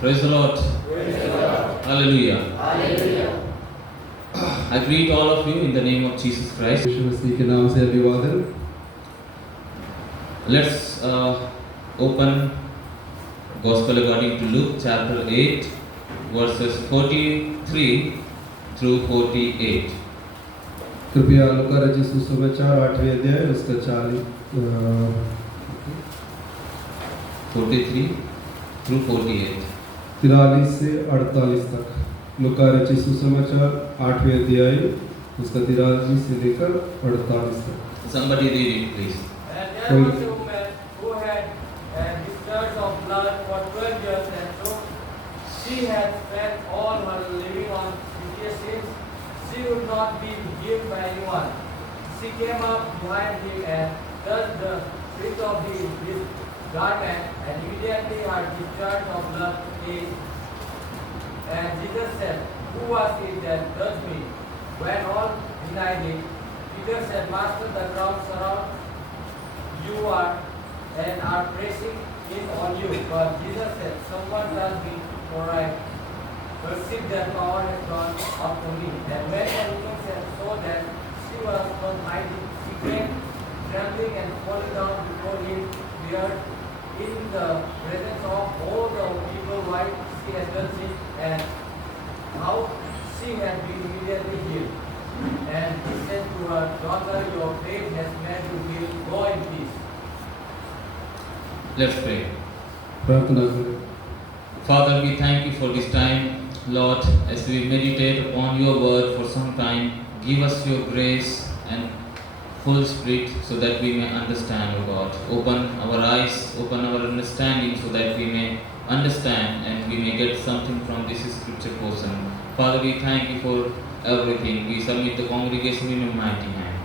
Praise the Lord. Hallelujah. I greet all of you in the name of Jesus Christ. यीशु मसीह के नाम से अभिवादन। Let's open Gospel according to Luke chapter 8 verses 43 through 48. कृपया लूका रचित सुसमाचार 8वें अध्याय उसका 43 through 48. 43 से 48 तक। लूका रचित सुसमाचार 8वें अध्याय उसका 43 से लेकर 48 तक। Somebody read it, please. And there was a woman who had discharge of blood for 12 years, and so she had spent all her living on physicians. She would not be healed by anyone. She came up behind him and touched the fringe of his garment, and immediately her discharge of blood ceased. And Jesus said, "Who was it that touched me?" When all denied it, Peter said, "Master, the crowd surround you and are pressing in on you." But Jesus said, "Someone touched me, for I perceive that power has gone up to me." And when the woman saw that she was from hiding, she came trembling and falling down before him, feared in the presence of all the people why she had touched him and how she had been immediately healed. And he said to her, "Daughter, your faith has made you healed. Go in peace." Let's pray. प्रार्थना करें। Father, we thank you for this time. Lord, as we meditate upon your word for some time, give us your grace and full spirit so that we may understand, O God. Open our eyes, open our understanding so that we may understand and we may get something from this scripture portion. Father, we thank you for everything. We submit the congregation in your mighty hand.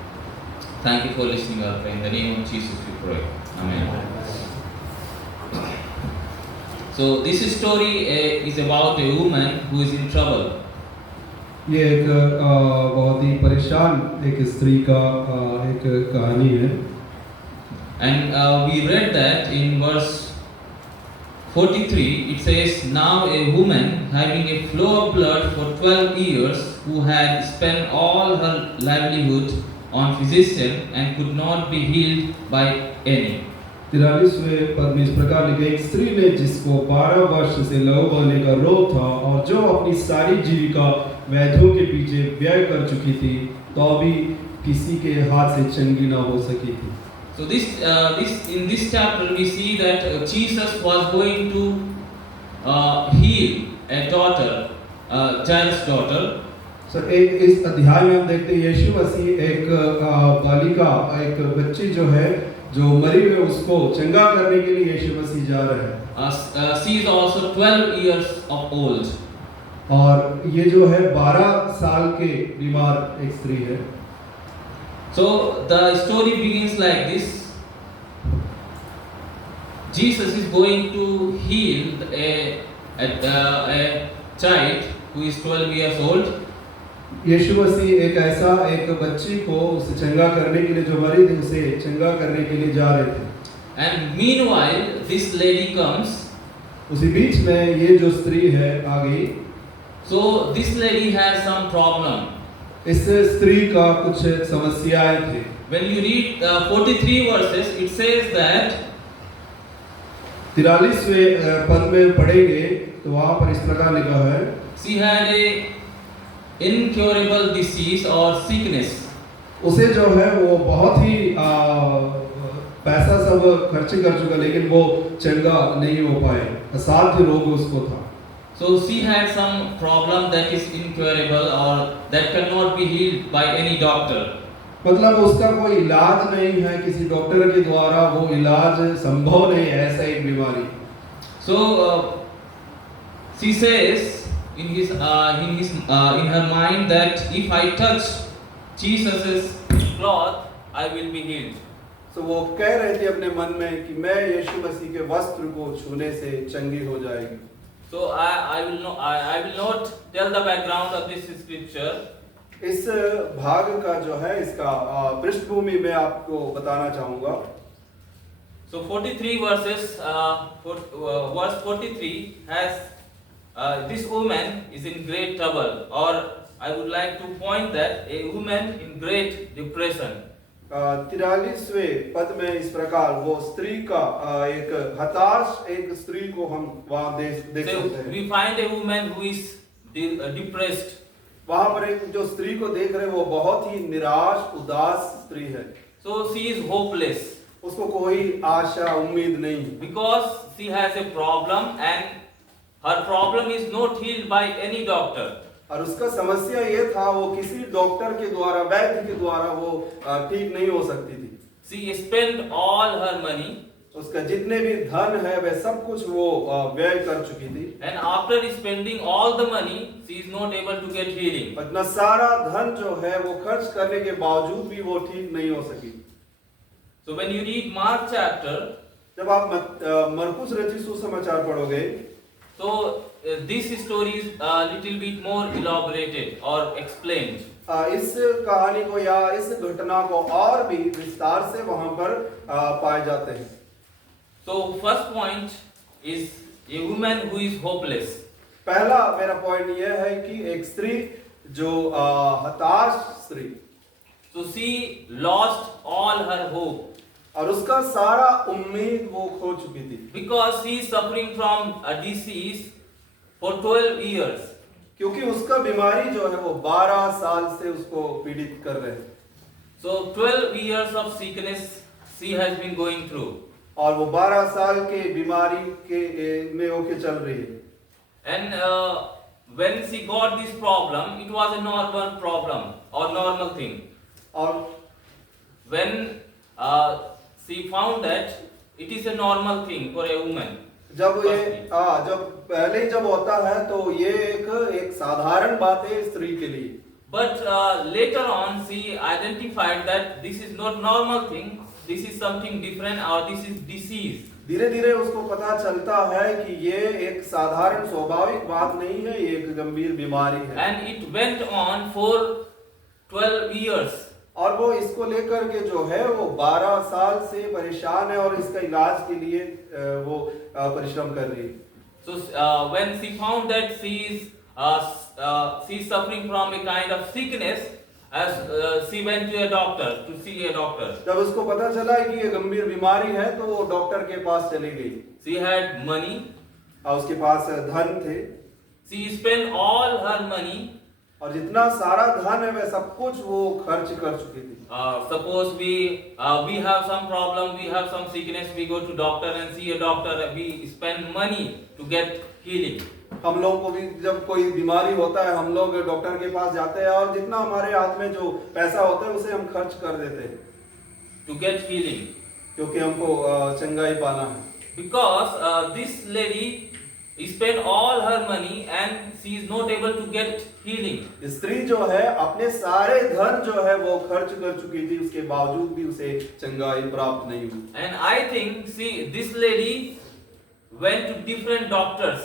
Thank you for listening our prayer. In the name of Jesus we pray. Amen. So this story is about a woman who is in trouble. ये एक बहुत ही परेशान एक स्त्री का एक कहानी है। And we read that in verse 43, it says, "Now a woman having a flow of blood for 12 years, who had spent all her livelihood on physician and could not be healed by any." 43वें पद में इस प्रकार लिखा, एक स्त्री ने जिसको 12 वर्ष से लहू बहने का रोग था और जो अपनी सारी जीविका वैद्यों के पीछे व्यय कर चुकी थी, तो भी किसी के हाथ से चंगी ना हो सकी थी। So in this chapter we see that Jesus was going to heal a daughter, Jairus' daughter. इस अध्याय में हम देखते हैं यीशु मसीह एक बालिका, एक बच्ची जो है जो मरी हुई, उसको चंगा करने के लिए यीशु मसीह जा रहे हैं। She is also 12 years of old. और ये जो है 12 साल के बीमार एक स्त्री है। So the story begins like this. Jesus is going to heal a child who is 12 years old. यीशु मसीह एक ऐसा एक बच्ची को उसे चंगा करने के लिए, जो मरी थी उसे चंगा करने के लिए जा रहे थे। And meanwhile this lady comes. उसी बीच में ये जो स्त्री है आ गई। So this lady has some problem. इस स्त्री का कुछ समस्याएं थी। When you read 43 verses, it says that 43वें पद में पढ़ेंगे तो वहाँ पर इस प्रकार लिखा है, she had a incurable disease or sickness. उसे जो है वो बहुत ही पैसा सब खर्च कर चुका, लेकिन वो चंगा नहीं हो पाए, असाध्य रोग उसको था। So she had some problem that is incurable or that cannot be healed by any doctor. मतलब उसका कोई इलाज नहीं है, किसी डॉक्टर के द्वारा वो इलाज संभव नहीं है, ऐसा एक बीमारी। So she says in her mind that if I touch Jesus's cloth, I will be healed. तो वो कह रही थी अपने मन में कि मैं यीशु मसीह के वस्त्र को छूने से चंगी हो जाएगी। So I will not tell the background of this scripture. इस भाग का जो है इसका पृष्ठभूमि मैं आपको बताना चाहूँगा। So 43 verses, verse 43 has this woman is in great trouble, or I would like to point that a woman in great depression. 43वें पद में इस प्रकार वो स्त्री का एक हताश एक स्त्री को हम वहाँ देख So सकते हैं। we find a woman who is depressed. वहाँ पर एक जो स्त्री को देख रहे हैं वो बहुत ही निराश उदास स्त्री है। So she is hopeless उसको कोई आशा उम्मीद नहीं, because she has a problem and her problem is not healed by any doctor. और उसका समस्या ये था वो किसी डॉक्टर के द्वारा वैद्य के द्वारा वो ठीक नहीं हो सकती थी। She spent all her money, उसका जितने भी धन है वह सब कुछ वो व्यय कर चुकी थी, and after spending all the money, she is not able to get healing. इतना सारा धन जो है वो खर्च करने के बावजूद भी वो ठीक नहीं हो सकी। So when you read Mark chapter, जब आप मरकुस रचित सुसमाचार पढ़ोगे so this story is a little bit more elaborated or explained. इस कहानी को या इस घटना को और भी विस्तार से वहां पर पाए जाते हैं। So first point is a woman who is hopeless. पहला मेरा पॉइंट यह है कि एक स्त्री जो हताश स्त्री, So she lost all her hope और उसका सारा उम्मीद वो खो चुकी थी, because she is suffering from a disease for 12 years. क्योंकि उसका बीमारी जो है वो 12 साल से उसको पीड़ित कर रहे हैं। So 12 years of sickness she has been going through. और वो 12 साल के बीमारी के में होके चल रही है। And when she got this problem, it was a normal problem or normal thing. और When she found that it is a normal thing for a woman. जब पहले जब होता है तो ये एक साधारण बात है स्त्री के लिए। But later on she identified that this is not normal thing, this is something different, or this is disease. धीरे धीरे उसको पता चलता है कि ये एक साधारण स्वाभाविक बात नहीं है, ये एक गंभीर बीमारी है। And it went on for 12 years. और वो इसको लेकर के जो है वो 12 साल से परेशान है और इसका इलाज के लिए वो परिश्रम कर रही है। So when she found that she is suffering from a kind of sickness, as she went to a doctor to see a doctor. जब उसको पता चला कि ये गंभीर बीमारी है तो वो डॉक्टर के पास चली गई। She had money. और उसके पास धन थे। She spent all her money. और जितना सारा धन है वह सब कुछ वो खर्च कर चुकी थी। Suppose we have some problem, we have some sickness, we go to doctor and see a doctor, we spend money to get healing. हम लोग को भी जब कोई बीमारी होता है हम लोग डॉक्टर के पास जाते हैं और जितना हमारे हाथ में जो पैसा होता है उसे हम खर्च कर देते हैं to get healing, क्योंकि हमको चंगाई पाना है। because this lady spent all her money and she is not able to get healing. स्त्री जो है अपने सारे धन जो है वो खर्च कर चुकी थी, उसके बावजूद भी उसे चंगाई प्राप्त नहीं हुई। And I think this lady went to different doctors.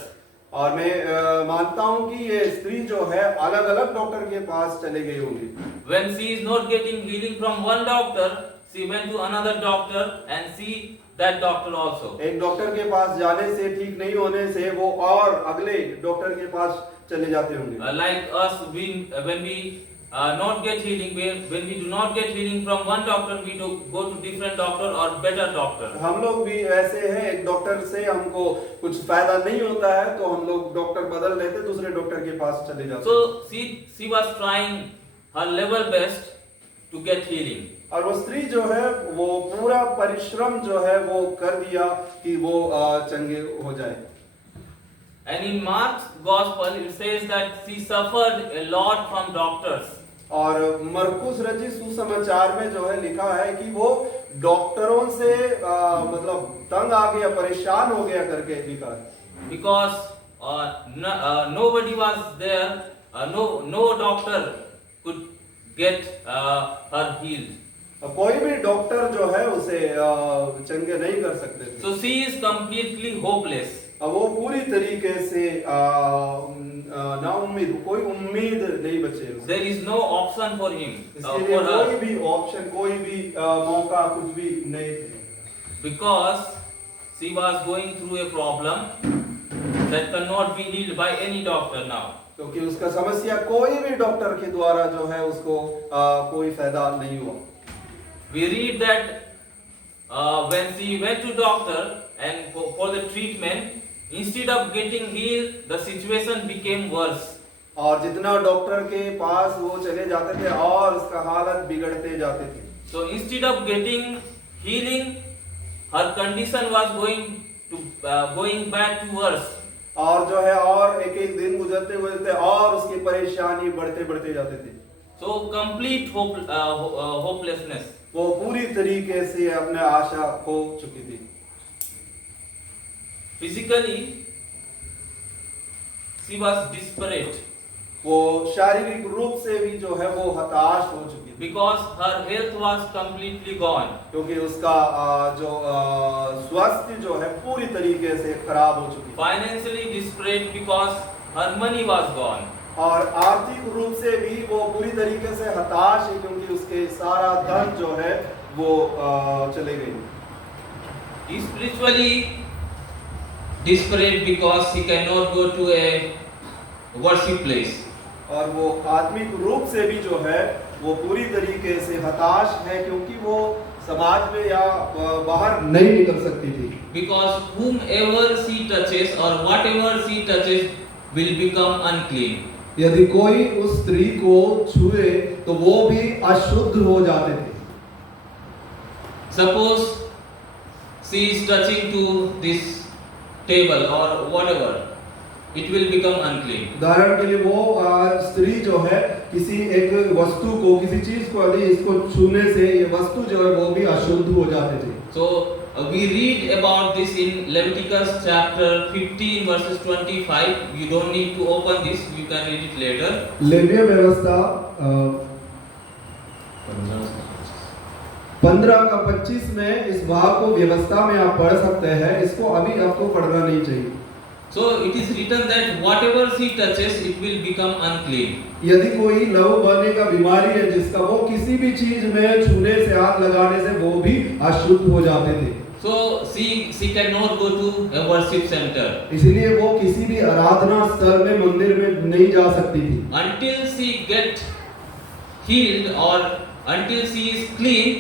और मैं मानता हूँ कि ये स्त्री जो है अलग अलग डॉक्टर के पास चले गई होंगी। When she is not getting healing from one doctor, she went to another doctor and see that doctor also. एक डॉक्टर के पास जाने से ठीक नहीं होने से वो और अगले डॉक्टर के पास चले जाते होंगे। Like us, when we not get healing, when we do not get healing from one doctor, we do go to different doctor or better doctor. हम लोग भी ऐसे हैं, एक डॉक्टर से हमको कुछ फायदा नहीं होता है तो हम लोग डॉक्टर बदल लेते, दूसरे डॉक्टर के पास चले जाते। So she was trying her level best to get healing. और वो स्त्री जो है वो पूरा परिश्रम जो है वो कर दिया कि वो चंगे हो जाए। And in Mark's gospel it says that she suffered a lot from doctors. और मरकुस रचित सुसमाचार में जो है लिखा है कि वो डॉक्टरों से मतलब तंग आ गया, परेशान हो गया करके लिखा है। Because nobody was there, no doctor could get her healed. कोई भी डॉक्टर जो है उसे चंगे नहीं कर सकते थे। So she is completely hopeless. अब वो पूरी तरीके से ना उम्मीद, कोई उम्मीद नहीं बचे। There is no option for him, इसके लिए for her, कोई भी ऑप्शन, कोई भी मौका कुछ भी नहीं थे। because she was going through a problem that cannot be healed by any doctor now. क्योंकि उसका समस्या कोई भी डॉक्टर के द्वारा जो है उसको कोई फायदा नहीं हुआ। We read that when she went to doctor and for the treatment, instead of getting healed, the situation became worse. और जितना डॉक्टर के पास वो चले जाते थे और उसका हालत बिगड़ते जाते थे। So instead of getting healing, her condition was going back to worse. और जो है और एक एक दिन गुजरते गुजरते और उसकी परेशानी बढ़ते बढ़ते जाते थे। So complete hopelessness. वो पूरी तरीके से अपने आशा खो चुकी थी। Physically, she was desperate. वो शारीरिक रूप से भी जो है वो हताश हो चुकी थी। Because her health was completely gone. क्योंकि उसका जो स्वास्थ्य जो है पूरी तरीके से खराब हो चुकी थी। Financially desperate because her money was gone. और आर्थिक रूप से भी वो पूरी तरीके से हताश है क्योंकि उसके सारा धन जो है वो चले गए। Spiritually desperate because she cannot go to a worship place. और वो आत्मिक रूप से भी जो है वो पूरी तरीके से हताश है क्योंकि वो समाज में या बाहर नहीं निकल सकती थी। Because whomever she touches or whatever she touches will become unclean. यदि कोई उस स्त्री को छुए तो वो भी अशुद्ध हो जाते थे। Suppose she is touching to this table or whatever, it will become unclean. उदाहरण के लिए वो स्त्री जो है किसी एक वस्तु को किसी चीज को यदि इसको छूने से ये वस्तु जो है वो भी अशुद्ध हो जाते थे। So we read about this in Leviticus chapter 15 verses 25. You don't need to open this, you can read it later. लेवीय व्यवस्था 15 का 25 में इस भाग को व्यवस्था में आप पढ़ सकते हैं। इसको अभी आपको पढ़ना नहीं चाहिए। So it is written that whatever she touches, it will become unclean. यदि कोई लहू बहने का बीमारी है जिसका वो किसी भी चीज में छूने से हाथ लगाने से वो भी अशुद्ध हो जाते थे। So she cannot go to a worship center. इसलिए वो किसी भी आराधना स्थल में मंदिर में नहीं जा सकती थी। Until she get healed or until she is clean,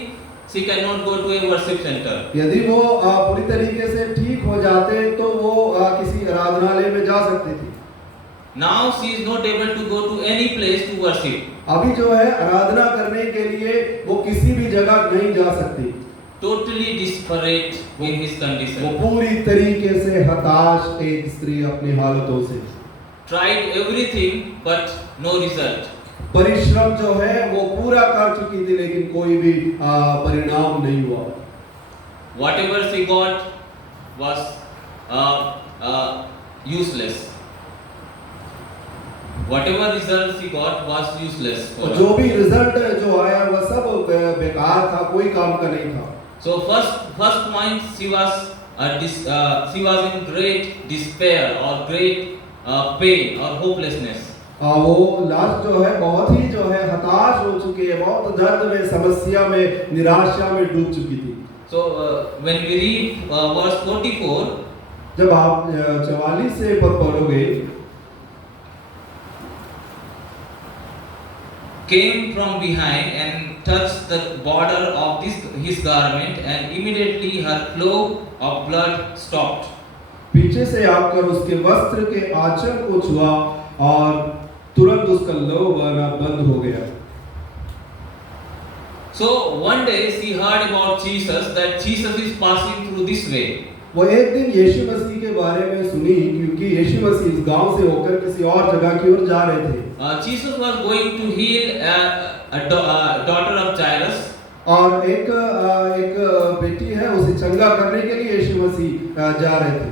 she cannot go to a worship center. यदि वो पूरी तरीके से ठीक हो जाते तो वो किसी आराधनालय में जा सकती थी। Now she is not able to go to any place to worship. अभी जो है आराधना करने के लिए वो किसी भी जगह नहीं जा सकती। Totally desperate in his वो condition. पूरी तरीके से हताश एक स्त्री अपनी हालतों से। Tried everything but no result. परिश्रम जो है वो पूरा कर चुकी थी लेकिन कोई भी परिणाम नहीं हुआ। Whatever she got was useless. Whatever result she got was useless for जो her. भी रिजल्ट जो आया वह सब बेकार था, कोई काम का नहीं था। So first point, she was in great despair or great pain or hopelessness. वो लास्ट जो है बहुत ही जो है हताश हो चुकी है, बहुत दर्द में, समस्या में, निराशा में डूब चुकी थी। So when we read verse 44, जब आप 44 से पद पढ़ोगे, came from behind and touched the border of his garment, and immediately her flow of blood stopped. पीछे से आकर उसके वस्त्र के आंचल को छुआ और तुरंत उसका लहू बहना बंद हो गया। So one day she heard about Jesus, that Jesus is passing through this way. वो एक दिन यीशु मसीह के बारे में सुनी क्योंकि यीशु मसीह इस गांव से होकर किसी और जगह की ओर जा रहे थे। Jesus was going to heal a daughter of Jairus. और एक बेटी है उसे चंगा करने के लिए यीशु मसीह जा रहे थे।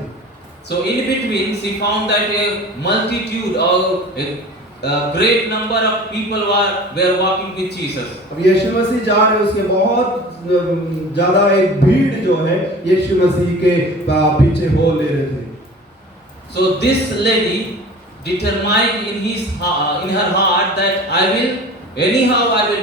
So in between she found that a multitude or a great number of people were walking with Jesus. अब यीशु मसीह जा रहे उसके बहुत ज्यादा एक भीड़ जो है यीशु मसीह के पीछे हो ले रहे थे। So this lady determined in her heart that I will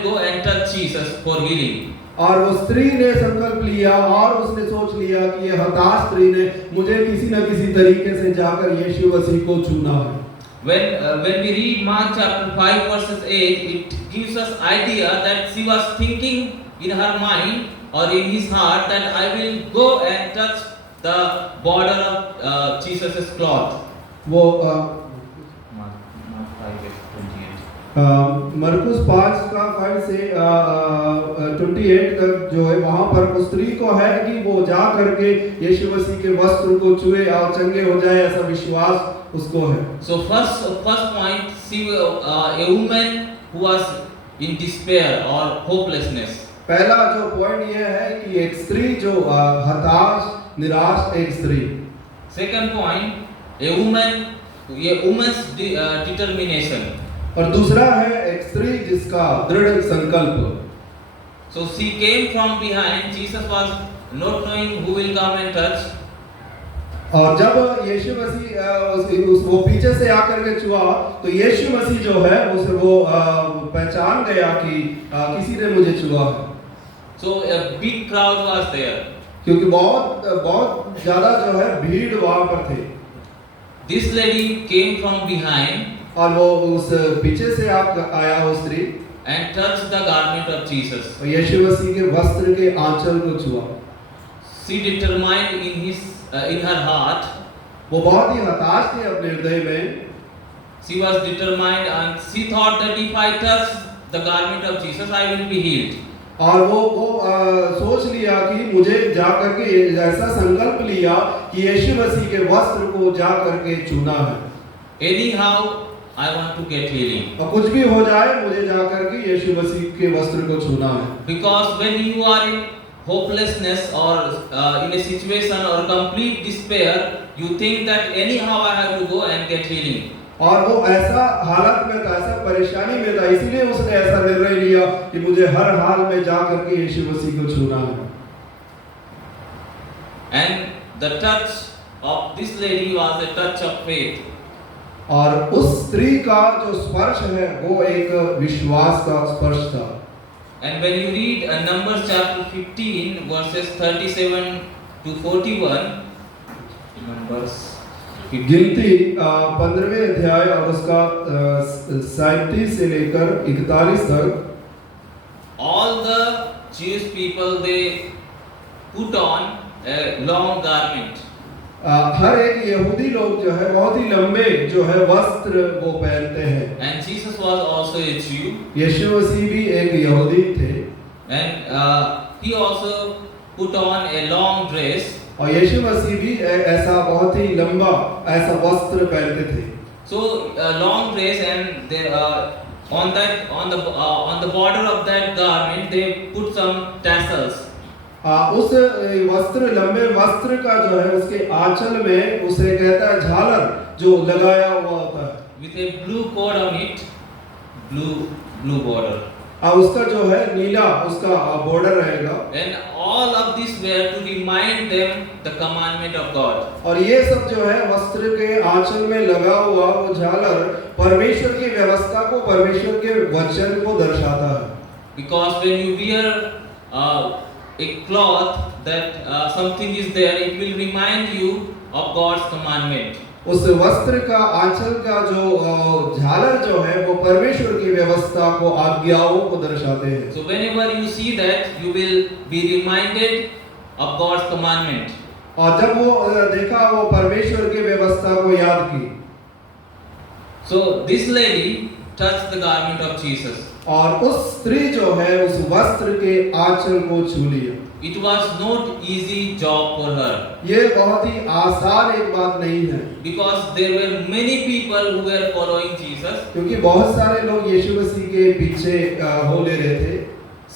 go and touch Jesus for healing. और वो स्त्री ने संकल्प लिया और उसने सोच लिया कि ये हताश स्त्री ने मुझे किसी न किसी तरीके से जाकर यीशु मसीह को चुना है। When we read Mark chapter 5 verses 8, it gives us idea that she was thinking in her mind or in his heart that I will go and touch the border of Jesus' cloth. वो Mark 5:28. मरकुस 5 का 5 से 28 तक जो है वहां पर उस स्त्री को है कि वो जा करके यीशु मसीह के वस्त्र को छुए और चंगे हो जाए, ऐसा विश्वास उसको है। So first point, she a woman who was in despair or hopelessness. पहला जो पॉइंट ये है कि एक स्त्री जो हताश निराश एक स्त्री। Second point, a woman's determination. और दूसरा है एक स्त्री जिसका दृढ़ संकल्प। So she came from behind. Jesus was not knowing who will come and touch. और जब यीशु मसीह वो पीछे से आकर के छुआ तो यीशु मसीह जो है उसे वो पहचान गया कि किसी ने मुझे छुआ है। So a big crowd was there. क्योंकि बहुत ज्यादा जो है भीड़ वहां पर थे। This lady came from behind और वो उस पीछे से आया वो स्त्री and touched the garment of Jesus. और यीशु मसीह के वस्त्र के आंचल को छुआ। She determined in her heart. वो बहुत ही हताश थे अपने हृदय में। She was determined and she thought that if I touch the garment of Jesus, I will be healed. और वो सोच लिया कि मुझे जा करके ऐसा संकल्प लिया कि यीशु मसीह के वस्त्र को जा करके छूना है। Anyhow, I want to get healing. और कुछ भी हो जाए मुझे जा करके यीशु मसीह के वस्त्र को छूना है। Because when you are in hopelessness or in a situation or complete despair, you think that anyhow I have to go and get healing. और वो ऐसा हालत में था, ऐसा परेशानी में था, इसलिए उसने ऐसा निर्णय लिया कि मुझे हर हाल में जा करके यीशु मसीह को छूना है। And the touch of this lady was a touch of faith. और उस स्त्री का जो स्पर्श है वो एक विश्वास का स्पर्श था। And when you read Numbers chapter 15 verses 37 to 41, Numbers गिनती 15वें अध्याय और उसका 37 से लेकर 41 तक, all the Jewish people they put on a long garment. हर एक यहूदी लोग जो है बहुत ही लंबे जो है वस्त्र वो पहनते हैं। And Jesus was also a Jew. यीशु मसीह भी एक यहूदी थे। And he also put on a long dress. और यीशु मसीह भी ऐसा बहुत ही लंबा ऐसा वस्त्र पहनते थे। So a long dress, and they on the border of that garment they put some tassels. उस वस्त्र लंबे वस्त्र का जो है उसके आंचल में उसे कहता है झालर जो लगाया हुआ होता है। With a blue cord on it, blue border. उसका जो है नीला उसका बॉर्डर रहेगा। And all of this were to remind them the commandment of God. और ये सब जो है वस्त्र के आंचल में लगा हुआ वो झालर परमेश्वर की व्यवस्था को, परमेश्वर के वचन को दर्शाता है। Because when you wear a cloth that something is there, it will remind you of God's commandment. उस वस्त्र का आंचल का जो झालर जो है वो परमेश्वर की व्यवस्था को, आज्ञाओं को दर्शाते हैं। So whenever you see that, you will be reminded of God's commandment. और जब वो देखा वो परमेश्वर की व्यवस्था को याद की। So this lady touched the garment of Jesus. और उस स्त्री जो है उस वस्त्र के आंचल को छू लिया। It was not easy job for her. ये बहुत ही आसान एक बात नहीं है। Because there were many people who were following Jesus. क्योंकि बहुत सारे लोग यीशु मसीह के पीछे हो ले रहे थे।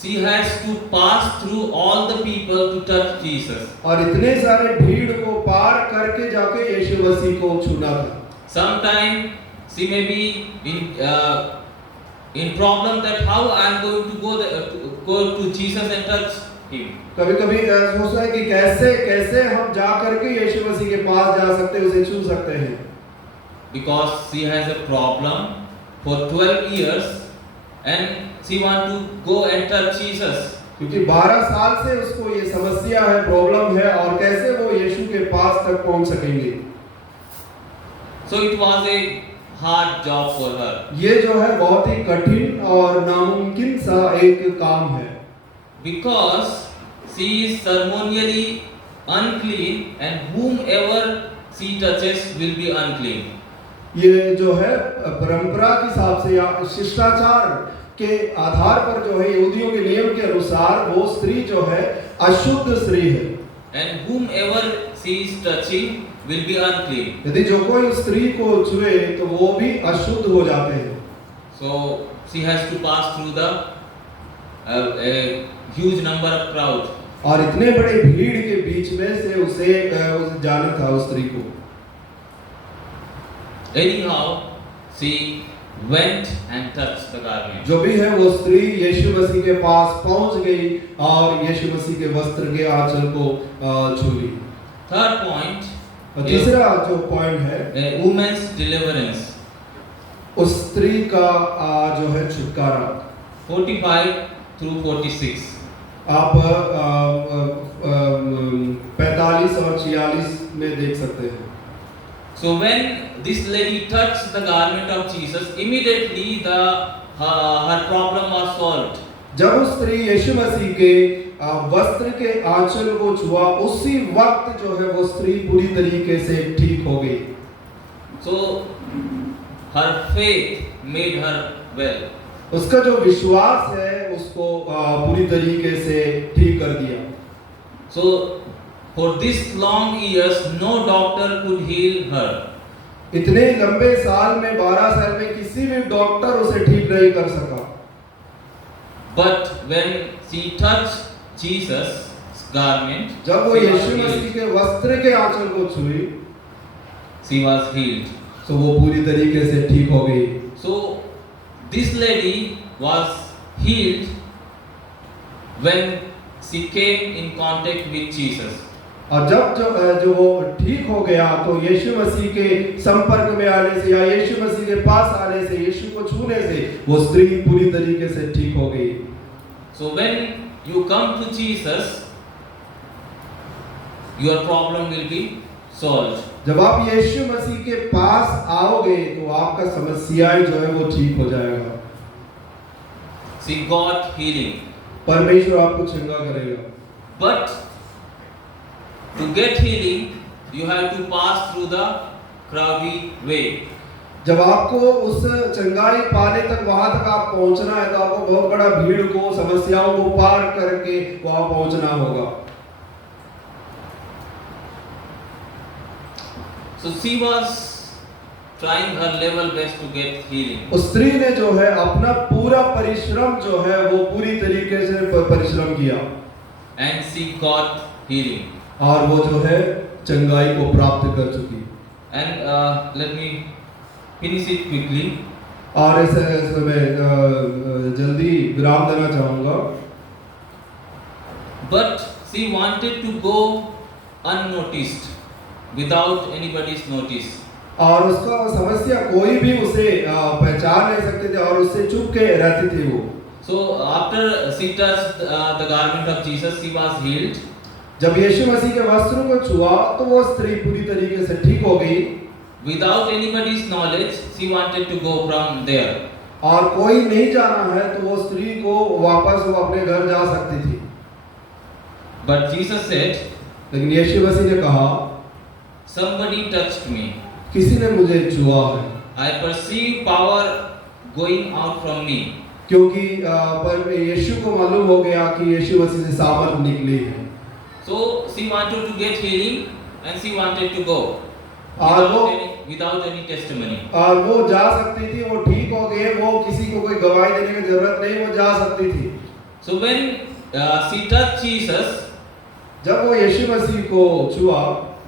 She has to pass through all the people to touch Jesus. और इतने सारे भीड़ को पार करके जाके यीशु मसीह को छूना था। Sometime she may be in problem that how I am going to go to Jesus and touch him. कभी-कभी सोचता है कि कैसे हम जा करके यीशु मसीह के पास जा सकते हैं, उसे छू सकते हैं। Because she has a problem for 12 years and she want to go and touch Jesus. क्योंकि 12 साल से उसको ये समस्या है, प्रॉब्लम है, और कैसे वो यीशु के पास तक पहुंच सकेंगे। So it was a hard job for her. ये जो है बहुत ही कठिन और नामुमकिन सा एक काम है, Because she is ceremonially unclean and whomever she touches will be unclean. ये जो है परंपरा के हिसाब से या शिष्टाचार के आधार पर जो है यहूदियों के नियम के अनुसार वो स्त्री जो है अशुद्ध स्त्री है। And whomever she is touching will be unclean. यदि जो कोई स्त्री को छुए तो वो भी अशुद्ध हो जाते हैं। So she has to pass through the a huge number of crowd. और इतने बड़े भीड़ के बीच में से उसे जाना था उस स्त्री को। Anyhow, she went and touched the garment. जो भी है वो स्त्री यीशु मसीह के पास पहुंच गई और यीशु मसीह के वस्त्र के आंचल को छू ली। Third point, और तीसरा जो पॉइंट है a woman's deliverance. उस स्त्री का जो है छुटकारा। 45 through 46. आप 45 और 46 में देख सकते हैं। So when this lady touched the garment of Jesus, immediately her problem was solved. जब उस स्त्री यीशु मसीह के वस्त्र के आंचल को छुआ, उसी वक्त जो है वो स्त्री पूरी तरीके से ठीक हो गई। So her faith made her well. उसका जो विश्वास है उसको पूरी तरीके से ठीक कर दिया। So for this long years, no doctor could heal her. इतने लंबे साल में 12 साल में किसी भी डॉक्टर उसे ठीक नहीं कर सका। But when she touched Jesus' garment, जब वो she was Yeshu Masih healed. के वस्त्र के आंचल को छुई She was healed. तो वो पूरी तरीके से ठीक हो गई। So this lady was healed when she came in contact with Jesus. और जब जो वो ठीक हो गया तो यीशु मसीह के संपर्क में आने से या यीशु मसीह के पास आने से, यीशु को छूने से वो स्त्री पूरी तरीके से ठीक हो गई। So when you come to Jesus, your problem will be solved. जब आप यीशु मसीह के पास आओगे तो आपका समस्याएं जो है वो ठीक हो जाएगा। She got healing. परमेश्वर आपको चंगा करेगा। But to get healing, you have to pass through the crowded way. जब आपको उस चंगाई पाने तक वहां तक आप पहुंचना है तो आपको बहुत बड़ा भीड़ को, समस्याओं को पार करके वहां पहुंचना होगा। So she was trying her level best to get healing. उस स्त्री ने जो है अपना पूरा परिश्रम जो है वो पूरी तरीके से परिश्रम किया And she got healing. और वो जो है चंगाई को प्राप्त कर चुकी। And let me finish it quickly. और ऐसे मैं जल्दी विराम देना चाहूँगा। But she wanted to go unnoticed, without anybody's notice. और उसका समस्या कोई भी उसे पहचान नहीं सकते थे और उससे चुप के रहती थी वो। So after she touched the garment of Jesus, she was healed. जब यीशु मसीह के वस्त्रों को छुआ तो वो स्त्री पूरी तरीके से ठीक हो गई। Without anybody's knowledge, she wanted to go from there. और कोई नहीं जाना है तो वो स्त्री को वापस वो अपने घर जा सकती थी। But Jesus said, लेकिन यीशु मसीह ने कहा, somebody touched me. किसी ने मुझे छुआ है। I perceive power going out from me. क्योंकि पर यीशु को मालूम हो गया कि यीशु मसीह से सामर्थ निकली है। So she wanted to get healing and she wanted to go without any testimony. और वो जा सकती थी, वो ठीक हो गए, वो किसी को कोई गवाही देने की जरूरत नहीं, वो जा सकती थी। So when she touched Jesus, जब वो यीशु मसीह को छुआ,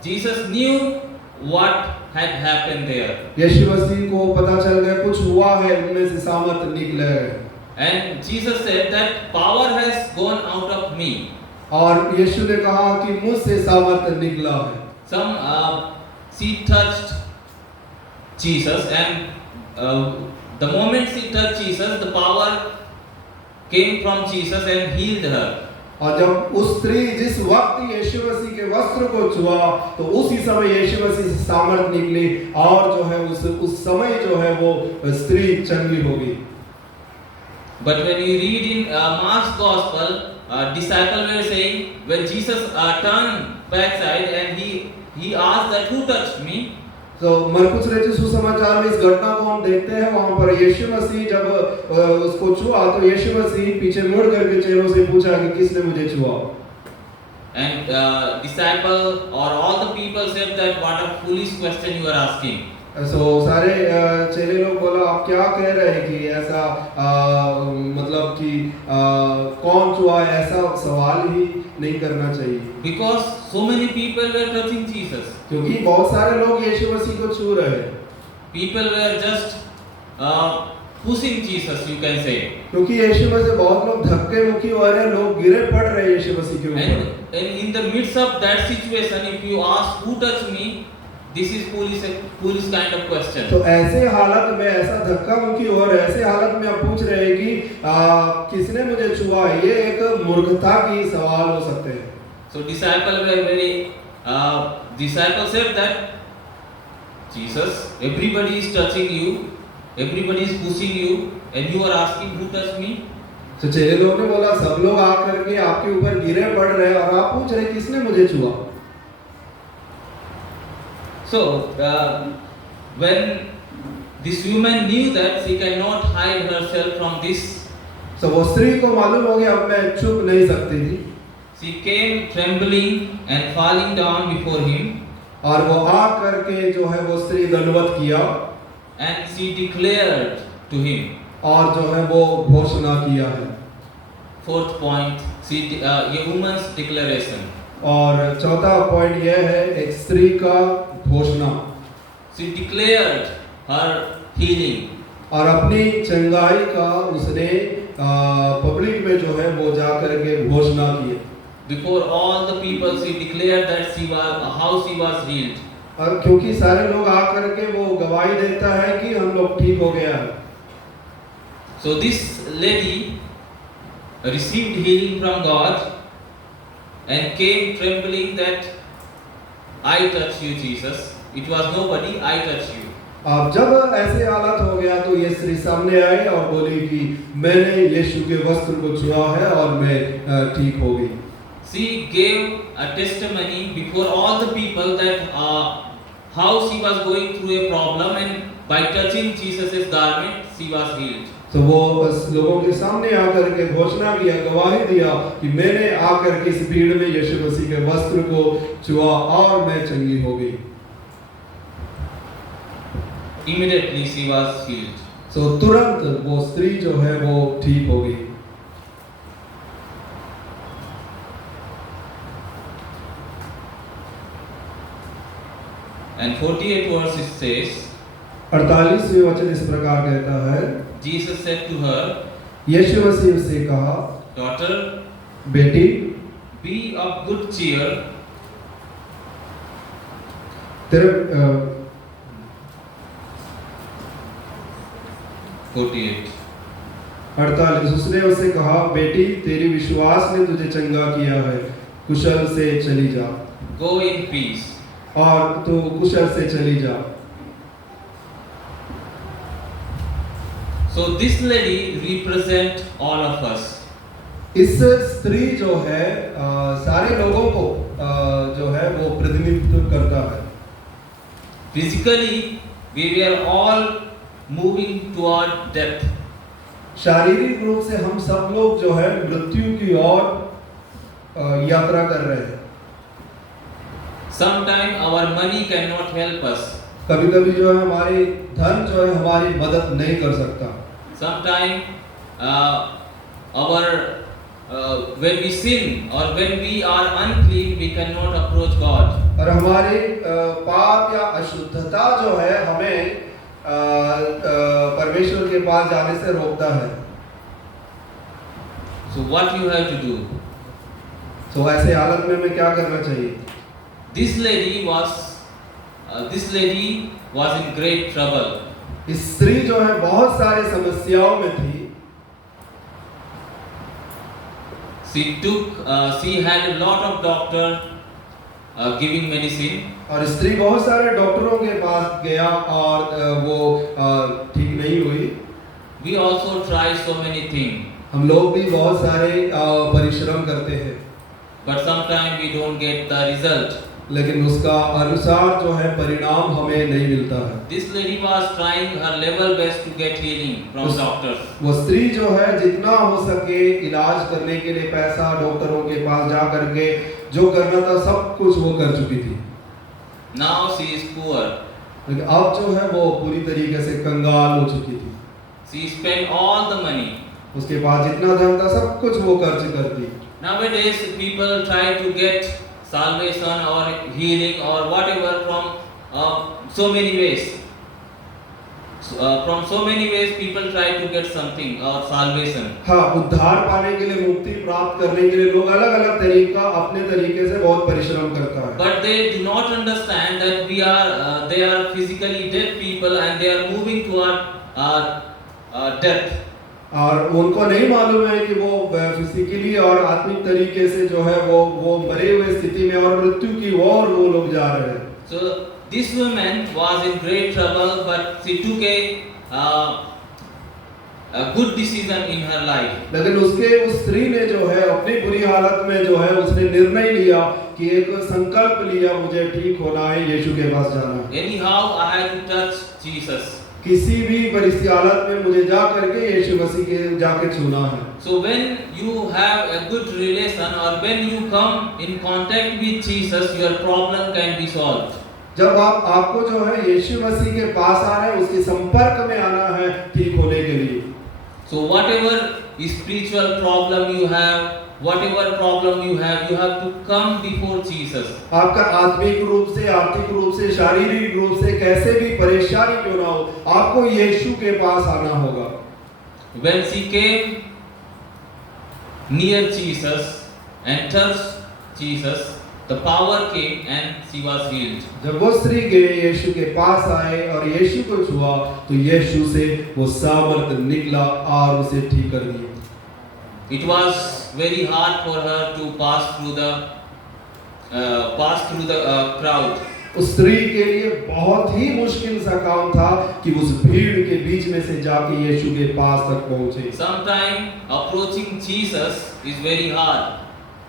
Jesus knew what had happened there. यीशु मसीह को पता चल गया कुछ हुआ है, उनमें से सामर्थ निकले है। And Jesus said that power has gone out of me. और यीशु ने कहा कि मुझसे सामर्थ निकला है। She touched Jesus, and the moment she touched Jesus, the power came from Jesus and healed her. और जब उस स्त्री जिस वक्त यीशु मसीह के वस्त्र को छुआ तो उसी समय यीशु मसीह से सामर्थ निकली और जो है उस समय जो है वो स्त्री चंगी हो गई। But when you read in Mark's Gospel, disciples were saying when Jesus turned backside and he asked that who touched me. तो मरकुस रचित सुसमाचार में इस घटना को हम देखते हैं। वहां पर यीशु मसीह जब उसको छुआ तो यीशु मसीह पीछे मुड़ करके चेलों से पूछा कि किसने मुझे छुआ। And disciple or all the people said that what a foolish question you are asking. सारे चेले लोग बोला आप क्या कह रहे हैं कि ऐसा मतलब कि कौन छुआ, ऐसा सवाल ही नहीं करना चाहिए। Because so many people were touching Jesus. क्योंकि बहुत सारे लोग यीशु मसीह को छू रहे हैं। People were just pushing Jesus, you can say. क्योंकि यीशु मसीह बहुत लोग धक्के मुक्की हो रहे हैं, लोग गिरे पड़ रहे हैं यीशु मसीह के ऊपर। And in the midst of that situation, if you ask who touched me, this is foolish kind of question. तो ऐसे हालत में, ऐसा धक्का मुक्की और ऐसे हालत में आप पूछ रहे हैं कि किसने मुझे छुआ, ये एक मूर्खता की सवाल हो सकते हैं। So disciples said that Jesus, everybody is touching you, everybody is pushing you, and you are asking who touched me. तो चेले लोगों ने बोला सब लोग आकर के आपके ऊपर गिरे पड़ रहे हैं और आप पूछ रहे हैं किसने मुझे छुआ। So when this woman knew that she cannot hide herself from this, तो वो स्त्री को मालूम हो गया अब मैं छुप नहीं सकती थी। she came trembling and falling down before him, और वो आ करके जो है वो स्त्री दंडवत किया and she declared to him. और जो है वो घोषणा किया है। Fourth point, a woman's declaration. और चौथा पॉइंट यह है एक स्त्री का घोषणा। She declared her healing. और अपनी चंगाई का उसने पब्लिक में जो है वो जा करके घोषणा की। Before all the people, she declared that how she was healed. और क्योंकि सारे लोग आकर के वो गवाही देता है कि हम लोग ठीक हो गया है। So this lady received healing from God and came trembling that I touch you, Jesus. It was nobody, I touch you. अब जब ऐसे हालत हो गया तो ये स्त्री सामने आई और बोली कि मैंने यीशु के वस्त्र को छुआ है और मैं ठीक हो गई। She gave a testimony before all the people that how she was going through a problem, and by touching Jesus' garment she was healed. तो वो लोगों के सामने आकर के घोषणा किया, गवाही दिया कि मैंने आकर के इस भीड़ में यीशु मसीह के वस्त्र को छुआ और मैं चंगी हो गई। Immediately she was healed. तो तुरंत वो स्त्री जो है वो ठीक हो गई। And 48 verse it says, 48वें वचन इस प्रकार कहता है, Jesus said to her, यीशु मसीह से कहा, daughter, बेटी, be of good cheer. तेरे 48. 48 उसने उससे कहा, बेटी तेरी विश्वास ने तुझे चंगा किया है, कुशल से चली जा। Go in peace. और तू कुशल से चली जा। So this lady represent all of us. इस स्त्री जो है सारे लोगों को जो है वो प्रतिनिधित्व करता है। Physically, we were all moving toward death. शारीरिक रूप से हम सब लोग जो है मृत्यु की ओर यात्रा कर रहे हैं। Sometimes our money cannot help us. कभी-कभी जो है हमारी धन जो है हमारी मदद नहीं कर सकता। Sometimes when we sin or when we are unclean, we cannot approach God. और हमारे पाप या अशुद्धता जो है हमें परमेश्वर के पास जाने से रोकता है। So what you have to do? तो ऐसे हालत में हमें क्या करना चाहिए? This lady was in great trouble. इस स्त्री जो है बहुत सारी समस्याओं में थी। She had a lot of doctor giving medicine. और स्त्री बहुत सारे डॉक्टरों के पास गया और वो ठीक नहीं हुई। We also try so many things, हम लोग भी बहुत सारे परिश्रम करते हैं, but sometimes we don't get the result. लेकिन उसका अनुसार जो है परिणाम हमें नहीं मिलता है। This lady was trying her level best to get healing from doctors. वो स्त्री जो है जितना हो सके इलाज करने के लिए पैसा डॉक्टरों के पास जा करके जो करना था सब कुछ वो कर चुकी थी। Now she is poor. लेकिन अब जो है वो पूरी तरीके से कंगाल हो चुकी थी। She spent all the money. उसके पास जितना धन था सब कुछ वो खर्च कर दी। Nowadays people try to get salvation or healing or whatever from so many ways. From so many ways people try to get something or salvation. हाँ, उद्धार पाने के लिए मुक्ति प्राप्त करने के लिए लोग अलग-अलग तरीका अपने तरीके से बहुत परिश्रम करता है। But they do not understand that they are physically dead people and they are moving toward death. और उनको नहीं मालूम है कि वो फिजिकली और आत्मिक तरीके से जो है वो मरे हुए स्थिति में और मृत्यु की ओर वो लोग जा रहे हैं। So this woman was in great trouble, but she took a good decision in her life. लेकिन उस स्त्री ने जो है अपनी बुरी हालत में जो है उसने निर्णय लिया कि एक संकल्प लिया मुझे ठीक होना है, यीशु के पास जाना है। Anyhow, I had to touch Jesus. किसी भी परिस्थिति हालत में मुझे जा करके यीशु मसीह के जाके छूना है। So when you have a good relation or when you come in contact with Jesus, your problem can be solved. जब आपको जो है यीशु मसीह के पास आना है, उसके संपर्क में आना है ठीक होने के लिए। So whatever spiritual problem you have, you have to come before Jesus. आपका आत्मिक रूप से, आर्थिक रूप से, शारीरिक रूप से कैसे भी परेशानी क्यों ना हो, आपको यीशु के पास आना होगा। When she came near Jesus and touched Jesus, the power came and she was healed. जब वो स्त्री गए यीशु के पास आए और यीशु को छुआ तो यीशु से वो सामर्थ निकला और उसे ठीक कर दिया। It was very hard for her to pass through the crowd. उस स्त्री के लिए बहुत ही मुश्किल सा काम था कि उस भीड़ के बीच में से जाके यीशु के पास तक पहुंचे। Sometimes approaching Jesus is very hard.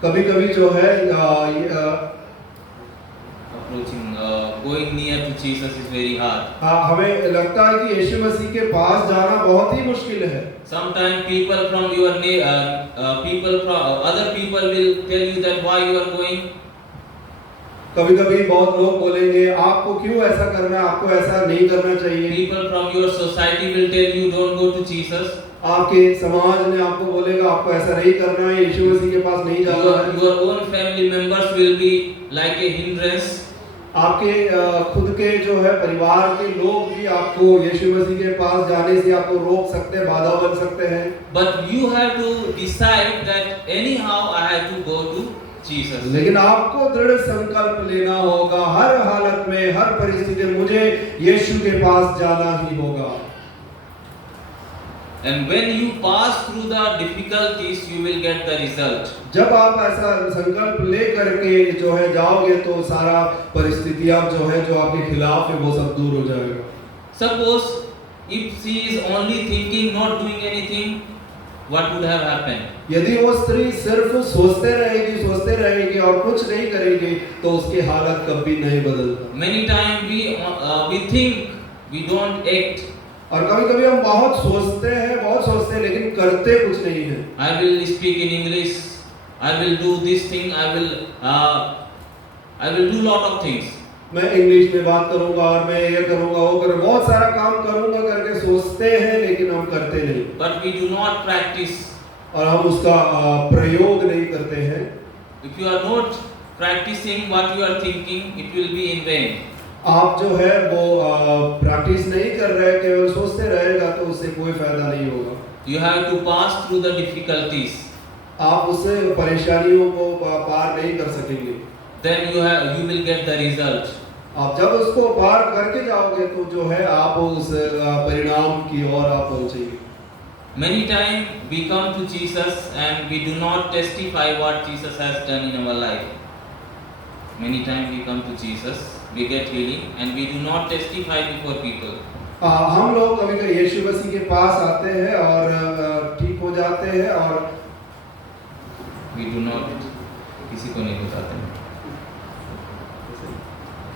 कभी-कभी जो है going near to Jesus is very hard. हमें लगता है कि यीशु मसीह के पास जाना बहुत ही मुश्किल है। Sometimes other people will tell you that why you are going. कभी-कभी बहुत लोग बोलेंगे आपको क्यों ऐसा करना है, आपको ऐसा नहीं करना चाहिए। People from your society will tell you don't go to Jesus. आपके समाज ने आपको बोलेगा आपको ऐसा नहीं करना है, यीशु मसीह के पास नहीं जाना है। Your own family members will be like a hindrance. आपके खुद के जो है परिवार के लोग भी आपको यीशु मसीह के पास जाने से आपको रोक सकते हैं, बाधा बन सकते हैं। But you have to decide that anyhow I have to go to Jesus. लेकिन आपको दृढ़ संकल्प लेना होगा, हर हालत में, हर परिस्थिति में मुझे यीशु के पास जाना ही होगा। And when you pass through the difficulties, you will get the result. जब आप ऐसा संकल्प ले करके जो है जाओगे तो सारा परिस्थितियां जो है जो आपके खिलाफ है वो सब दूर हो जाएगा। Suppose if she is only thinking, not doing anything, what would have happened? यदि वो स्त्री सिर्फ सोचते रहेगी और कुछ नहीं करेगी तो उसकी हालत कभी नहीं बदलता। Many times we think, we don't act. और कभी-कभी हम बहुत सोचते हैं लेकिन करते कुछ नहीं है। I will speak in English. I will do this thing. I will do lot of things. मैं इंग्लिश में बात करूंगा और मैं ये करूंगा वो करूंगा, बहुत सारा काम करूंगा करके सोचते हैं लेकिन हम करते नहीं। But we do not practice. और हम उसका प्रयोग नहीं करते हैं। If you are not practicing what you are thinking, it will be in vain. आप जो है वो प्रैक्टिस नहीं कर रहे, केवल सोचते रहेगा तो उससे कोई फायदा नहीं होगा। You have to pass through the difficulties. आप उससे परेशानियों को पार नहीं कर सकेंगे। Then you will get the result. आप जब उसको पार करके जाओगे तो जो है आप उस परिणाम की ओर आप पहुंचेंगे। Many times we come to Jesus and we do not testify what Jesus has done in our life. Many times we come to Jesus, we get healing, and we do not testify before people. हम लोग कभी कभी यीशु मसीह के पास आते हैं और ठीक हो जाते हैं और We do not किसी को नहीं बताते हैं,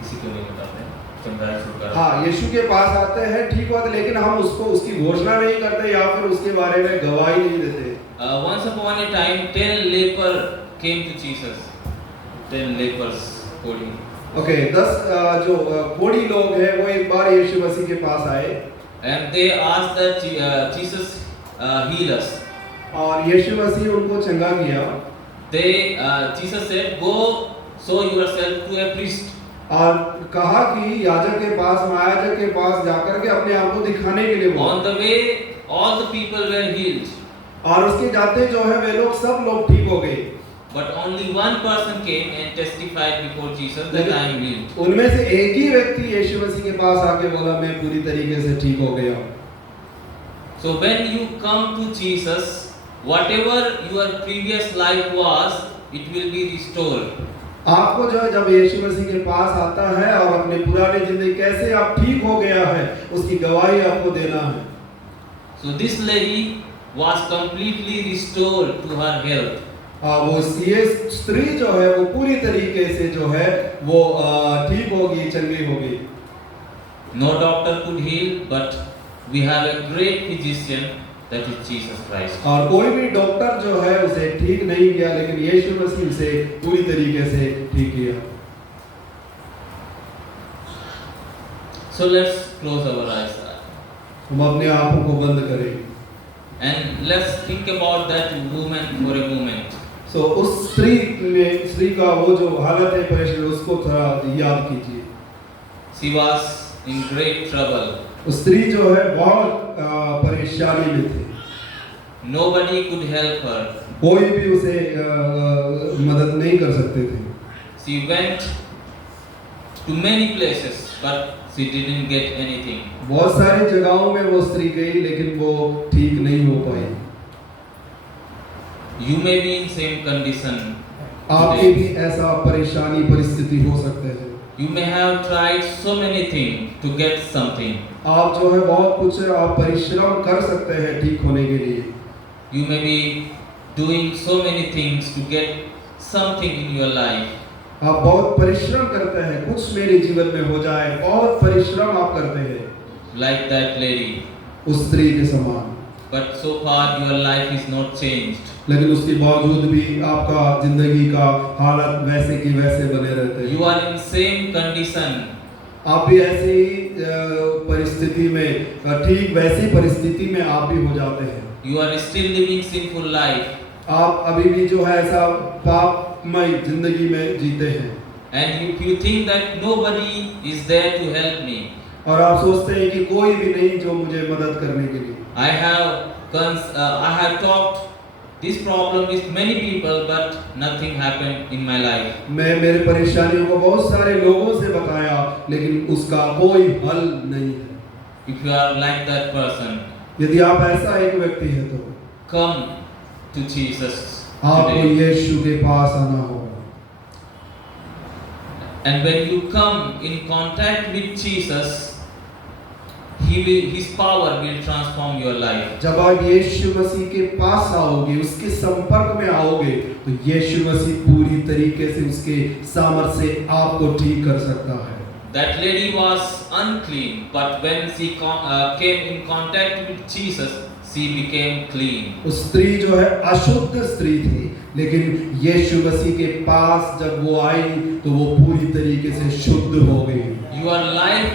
किसी को नहीं बताते हैं, चमड़ा छुटकारा। हाँ, यीशु के पास आते हैं, ठीक होते, लेकिन हम उसको उसकी घोषणा नहीं करते या फिर उसके बारे में गवाही नहीं देते। Once upon a time, 10 lepers came to Jesus. 10 lepers, कोढ़ी। ओके, 10 जो कोढ़ी लोग हैं वो एक बार यीशु मसीह के पास आए And they asked that Jesus heal us. और यीशु मसीह उनको चंगा किया Jesus said, go show yourself to a priest. और कहा कि याजक के पास, महायाजक के पास जाकर के अपने आप को दिखाने के लिए बोला। On the way, all the people were healed. और उसके जाते जो है वे लोग सब लोग ठीक हो गए। But only one person came and testified before Jesus that I am healed. उनमें से एक ही व्यक्ति यीशु मसीह के पास आके बोला मैं पूरी तरीके से ठीक हो गया। So when you come to Jesus, whatever your previous life was, it will be restored. आपको जो है जब यीशु मसीह के पास आता है और अपने पुराने जिंदगी कैसे आप ठीक हो गया है उसकी गवाही आपको देना है। So this lady was completely restored to her health. वो ये स्त्री जो है वो पूरी तरीके से जो है वो ठीक होगी, चंगी होगी। No doctor could heal, but we have a great physician, that is Jesus Christ. और कोई भी डॉक्टर जो है उसे ठीक नहीं किया, लेकिन यीशु मसीह उसे पूरी तरीके से ठीक किया। So let's close our eyes हम अपने आंखों को बंद करें and let's think about that woman for a moment. सो उस स्त्री का वो जो हालत है परेशान, उसको थोड़ा याद कीजिए। She was in great trouble. उस स्त्री जो है बहुत परेशानी में थी। Nobody could help her. कोई भी उसे मदद नहीं कर सकते थे। She went to many places, but she didn't get anything. बहुत सारी जगहों में वो स्त्री गई, लेकिन वो ठीक नहीं हो पाई। You may be in same condition. आपके भी ऐसा परेशानी परिस्थिति हो सकते हैं। You may have tried so many things to get something. आप जो है बहुत कुछ आप परिश्रम कर सकते हैं ठीक होने के लिए। You may be doing so many things to get something in your life. आप बहुत परिश्रम करते हैं, कुछ मेरे जीवन में हो जाए, बहुत परिश्रम आप करते हैं। Like that lady. उस स्त्री के समान। But so far your life is not changed. लेकिन उसके बावजूद भी आपका जिंदगी का हालत वैसे की वैसे बने रहते हैं। You are in same condition. आप भी ऐसे ही परिस्थिति में, ठीक वैसी परिस्थिति में आप भी हो जाते हैं। You are still living sinful life. आप अभी भी जो है ऐसा पापमय जिंदगी में जीते हैं। And if you think that nobody is there to help me. और आप सोचते हैं कि कोई भी नहीं जो मुझे मदद करने के लिए। I have talked this problem with many people, but nothing happened in my life. मैं मेरे परेशानियों को बहुत सारे लोगों से बताया, लेकिन उसका कोई हल नहीं है। If you are like that person, यदि आप ऐसा एक व्यक्ति है तो come to Jesus आपको today. यीशु के पास आना होगा। And when you come in contact with Jesus, His power will transform your life. जब आप यीशु मसीह के पास आओगे, उसके संपर्क में आओगे, तो यीशु मसीह पूरी तरीके से उसके सामर्थ्य से आपको ठीक कर सकता है। That lady was unclean, but when she came in contact with Jesus, she became clean. उस स्त्री जो है अशुद्ध स्त्री थी, लेकिन यीशु मसीह के पास जब वो आई तो वो पूरी तरीके से शुद्ध हो गई। Your life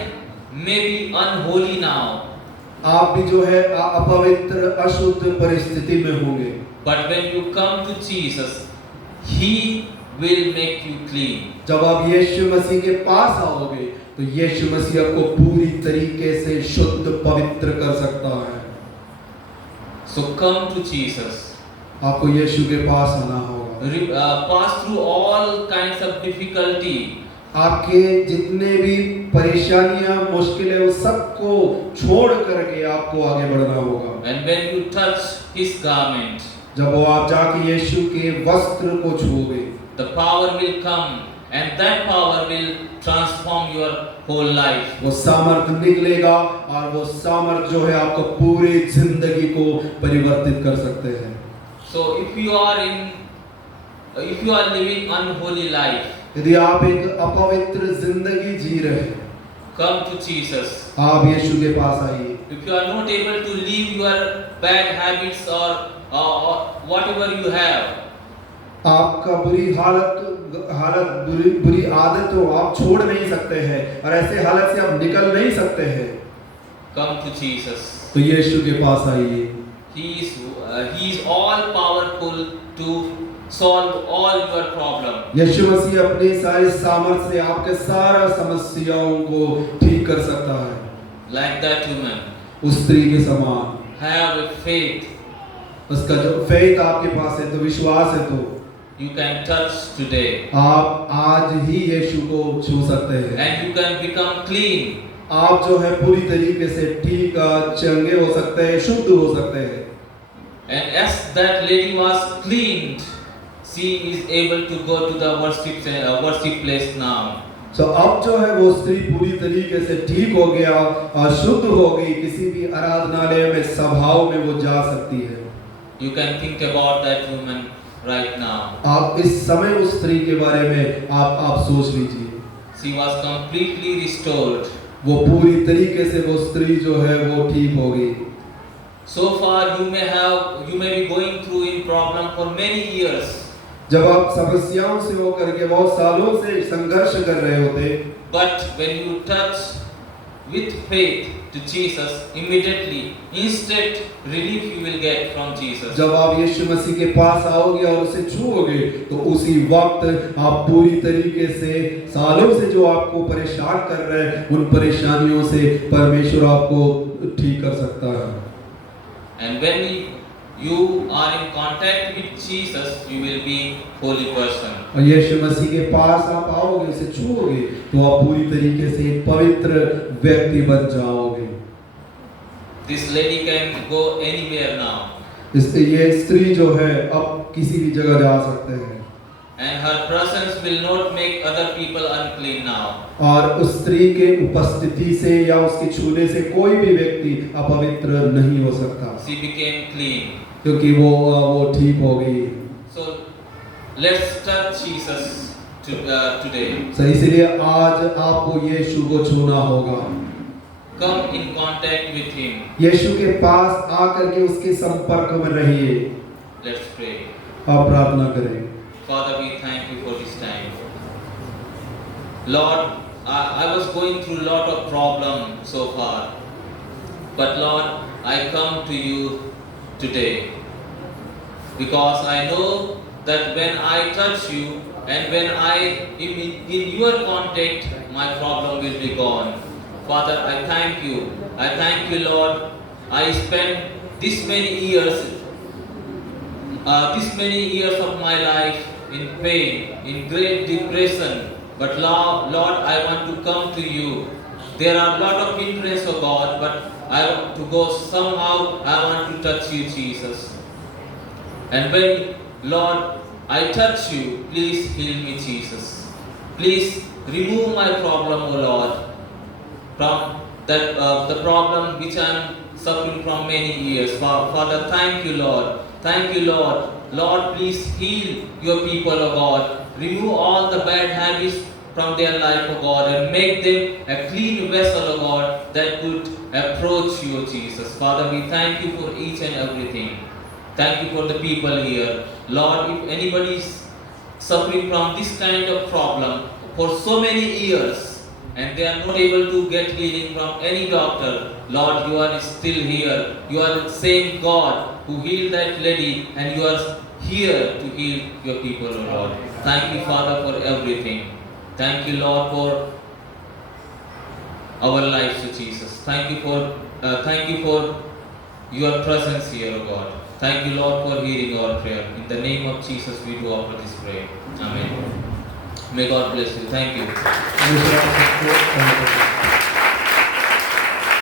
may be unholy now. आप भी जो है अपवित्र अशुद्ध परिस्थिति में होंगे। But when you come to Jesus, He will make you clean. जब आप यीशु मसीह के पास आओगे, तो यीशु मसीह आपको पूरी तरीके से शुद्ध पवित्र कर सकता है। So come to Jesus. आपको यीशु के पास आना होगा। Pass through all kinds of difficulty. आपके जितने भी परेशानियां मुश्किलें उस सबको छोड़ करके आपको आगे बढ़ना होगा। And when you touch His garment, जब वो आप जाके यीशु के वस्त्र को छूओगे, the power will come, and that power will transform your whole life. वो सामर्थ निकलेगा और वो सामर्थ जो है आपको पूरी जिंदगी को परिवर्तित कर सकते हैं। So if you are living unholy life, यदि आप एक अपवित्र जिंदगी जी रहे हैं, come to Jesus. आप यीशु के पास आइए। If you are not able to leave your bad habits or whatever you have, आपका बुरी आदत हो, आप छोड़ नहीं सकते हैं और ऐसे हालत से आप निकल नहीं सकते हैं, come to Jesus. तो यीशु के पास आइए। He is all powerful to solve all your problem. यीशु मसीह अपनी सारी सामर्थ से आपके सारा समस्याओं को ठीक कर सकता है। Like that woman, उस स्त्री के समान have a faith. उसका जो फेथ आपके पास है, तो विश्वास है, तो You can touch today, आप आज ही यीशु को छू सकते हैं and you can become clean. आप जो है पूरी तरीके से ठीक चंगे हो सकते हैं, शुद्ध हो सकते हैं। And as that lady was cleaned, she is able to go to the worship place now. तो अब जो है वो स्त्री पूरी तरीके से ठीक हो गया और शुद्ध हो गई, किसी भी आराधनालय में, सभाओं में वो जा सकती है। You can think about that woman right now. आप इस समय उस स्त्री के बारे में आप सोच लीजिए। She was completely restored. वो पूरी तरीके से वो स्त्री जो है वो ठीक हो गई। So far you may be going through in problem for many years. जब आप समस्याओं से होकर के बहुत सालों से संघर्ष कर रहे होते, But when you touch with faith to Jesus, immediately, instant relief you will get from Jesus. जब आप यीशु मसीह के पास आओगे और उसे छूओगे, तो उसी वक्त आप पूरी तरीके से सालों से जो आपको परेशान कर रहे हैं, उन परेशानियों से परमेश्वर आपको ठीक कर सकता है। And when you are in contact with Jesus, you will be holy person. और यीशु मसीह के पास आप आओगे, उसे छूओगे, तो आप पूरी तरीके से पवित्र व्यक्ति बन जाओगे। This lady can go anywhere now. इसलिए ये स्त्री जो है अब किसी भी जगह जा सकते हैं। And her presence will not make other people unclean now. और उस स्त्री के उपस्थिति से या उसके छूने से कोई भी व्यक्ति अपवित्र नहीं हो सकता, She became clean. क्योंकि वो ठीक हो गई। So let's touch Jesus today. तो इसलिए आज आपको यीशु को छूना होगा। Come in contact with Him. यीशु के पास आकर के उसके संपर्क में रहिए। Let's pray. आप प्रार्थना करें। Father, we thank you for this time. Lord, I was going through a lot of problems so far. But Lord, I come to you today. Because I know that when I touch you and when I am in your contact, my problem will be gone. Father, I thank you. I thank you, Lord. I spent this many years of my life in pain, in great depression. But Lord, I want to come to you. There are a lot of hindrances, oh God, but I want to go somehow. I want to touch you, Jesus. And when, Lord, I touch you, please heal me, Jesus. Please remove my problem, oh Lord, from that the problem which I am suffering from many years. Father, thank you, Lord. Thank you, Lord. Lord, please heal your people, O God. Remove all the bad habits from their life, O God, and make them a clean vessel, O God, that could approach you, Jesus. Father, we thank you for each and everything. Thank you for the people here. Lord, if anybody is suffering from this kind of problem for so many years, and they are not able to get healing from any doctor, Lord, you are still here. You are the same God who healed that lady, and you are here to heal your people, O Lord. Thank you, Father, for everything. Thank you, Lord, for our lives, O Jesus. Thank you for your presence here, O God. Thank you, Lord, for hearing our prayer. In the name of Jesus, we do offer this prayer. Amen. May God bless you. Thank you. परमेश्वर आप सबको धन्यवाद दें।